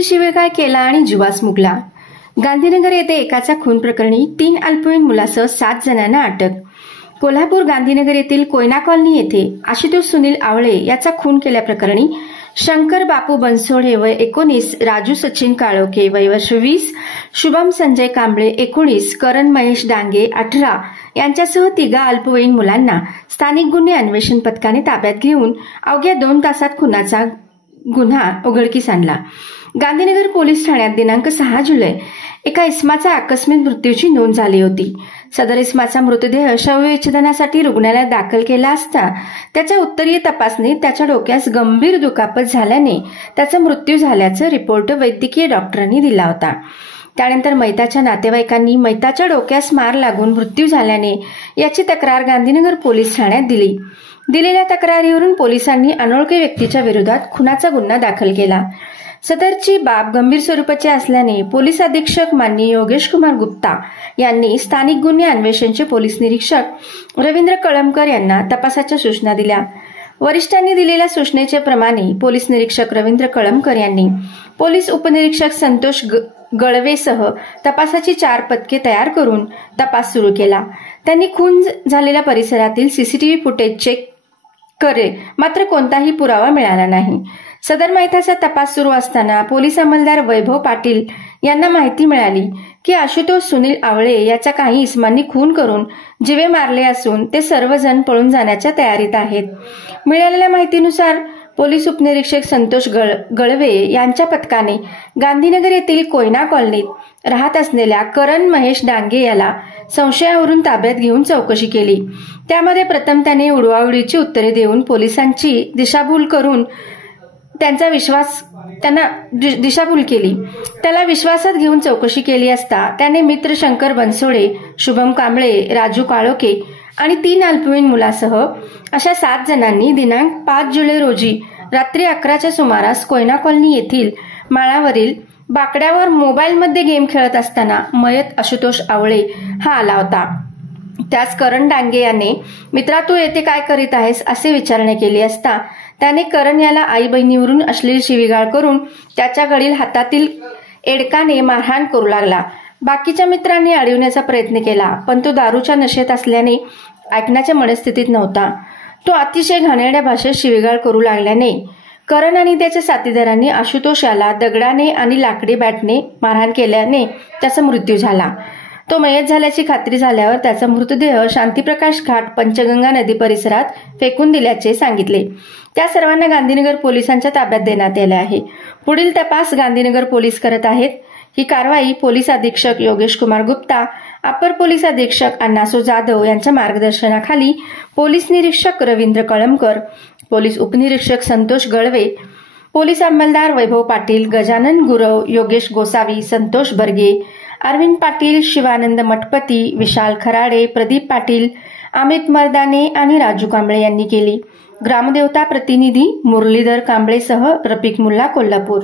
अश्लील शिवीगाळ केला आणि जुवास मुकला। गांधीनगर येथे एकाचा खून प्रकरणी 3 अल्पवयीन मुलासह 7 जणांना अटक। कोल्हापूर गांधीनगर येथील कोयना कॉलनी येथे आशुतोष सुनील आवळे याचा खून केल्याप्रकरणी शंकर बापू बनसोडे वय 19, राजू सचिन काळोखे वय वर्ष 20, शुभम संजय कांबळे 19, करण महेश डांगे 18 यांच्यासह 3 अल्पवयीन मुलांना स्थानिक गुन्हे अन्वेषण पथकाने ताब्यात घेऊन अवघ्या 2 तासात खुनाचा गुन्हा उघडकीस आणला। गांधीनगर पोलीस ठाण्यात दिनांक 6 जुलै एका इसमाचा आकस्मिक मृत्यूची नोंद झाली होती। सदर इसमाचा मृतदेह शवविच्छेदनासाठी रुग्णालयात दाखल केला असता त्याच्या उत्तरीय तपासणीत त्याच्या डोक्यास गंभीर दुखापत झाल्याने त्याचा मृत्यू झाल्याचा रिपोर्ट वैद्यकीय डॉक्टरांनी दिला होता। त्यानंतर मैताच्या नातेवाईकांनी मैताच्या डोक्यास मार लागून मृत्यू झाल्याने याची तक्रार गांधीनगर पोलीस ठाण्यात दिली। दिलेल्या तक्रारीवरून पोलिसांनी अनोळखी व्यक्तीच्या विरोधात खुनाचा गुन्हा दाखल केला। सदरची बाब गंभीर स्वरूपाची असल्याने पोलीस अधीक्षक माननीय योगेश कुमार गुप्ता यांनी स्थानिक गुन्हे अन्वेषणचे पोलीस निरीक्षक रवींद्र कळमकर यांना तपासाच्या सूचना दिल्या। वरिष्ठांनी दिलेल्या सूचनेचे प्रमाणे पोलीस निरीक्षक रवींद्र कळमकर यांनी पोलीस उपनिरीक्षक संतोष गळवेसह तपासाची 4 पथके तयार करून तपास सुरू केला। त्यांनी खून झालेल्या परिसरातील सीसीटीव्ही फुटेज चेक करे, मात्र कोणताही पुरावा मिळाला नाही। सदर माहितीचा तपास सुरू असताना पोलीस अंमलदार वैभव पाटील यांना माहिती मिळाली की आशुतोष सुनील आवळे याचा काही इसमांनी खून करून जीवे मारले असून ते सर्वजण पळून जाण्याच्या तयारीत आहेत। मिळालेल्या माहितीनुसार पोलीस उपनिरीक्षक संतोष गळवे यांच्या पथकाने गांधीनगर येथील कोयना कॉलनीत राहत असलेल्या करण महेश डांगे याला संशयावरून ताब्यात घेऊन चौकशी केली। त्यामध्ये प्रथम त्याने उडवाउडीची उत्तरे देऊन पोलिसांची दिशाभूल करून दिशाभूल केली। त्याला विश्वासात घेऊन चौकशी केली असता त्याने मित्र शंकर बनसोडे, शुभम कांबळे, राजू काळोखे आणि 3 अल्पवयीन मुलासह अशा 7 जणांनी दिनांक 5 जुलै रोजी रात्री 11च्या सुमारास कोयना कॉलनी येथील माळावरील बाकड्यावर मोबाईलमध्ये गेम खेळत असताना मयत आशुतोष आवळे हा आला होता। त्यास करण डांगे याने मित्रा तू येथे काय करीत आहेस असे विचारणे केली असता त्याने करण याला आई बहिणीवरून अश्लील शिवीगाळ करून त्याच्या गळील हातातील एडकाने मारहाण करू लागला। बाकीच्या मित्रांनी अडवण्याचा प्रयत्न केला, पण तो दारूच्या नशेत असल्याने ऐकण्याच्या मनस्थितीत नव्हता। तो अतिशय घाणेरड्या भाषेत शिवीगाळ करू लागल्याने करण आणि त्याच्या साथीदारांनी आशुतोष याला दगडाने आणि लाकडी बॅटने मारहाण केल्याने त्याचा मृत्यू झाला। तो मयत झाल्याची खात्री झाल्यावर त्याचा मृतदेह शांतीप्रकाश घाट पंचगंगा नदी परिसरात फेकून दिल्याचे सांगितले। त्या सर्वांना गांधीनगर पोलिसांच्या ताब्यात देण्यात आले आहे। पुढील तपास गांधीनगर पोलीस करत आहेत। ही कारवाई पोलीस अधीक्षक योगेश कुमार गुप्ता, अपर पोलीस अधीक्षक अण्णासो जाधव यांच्या मार्गदर्शनाखाली पोलीस निरीक्षक रवींद्र कळमकर, पोलीस उपनिरीक्षक संतोष गळवे, पोलीस अंमलदार वैभव पाटील, गजानन गुरव, योगेश गोसावी, संतोष बर्गे, अरविंद पाटील, शिवानंद मठपती, विशाल खराडे, प्रदीप पाटील, अमित मर्दाने आणि राजू कांबळे यांनी केली। ग्रामदेवता प्रतिनिधी मुरलीधर कांबळेसह रफिक मुल्ला, कोल्हापूर।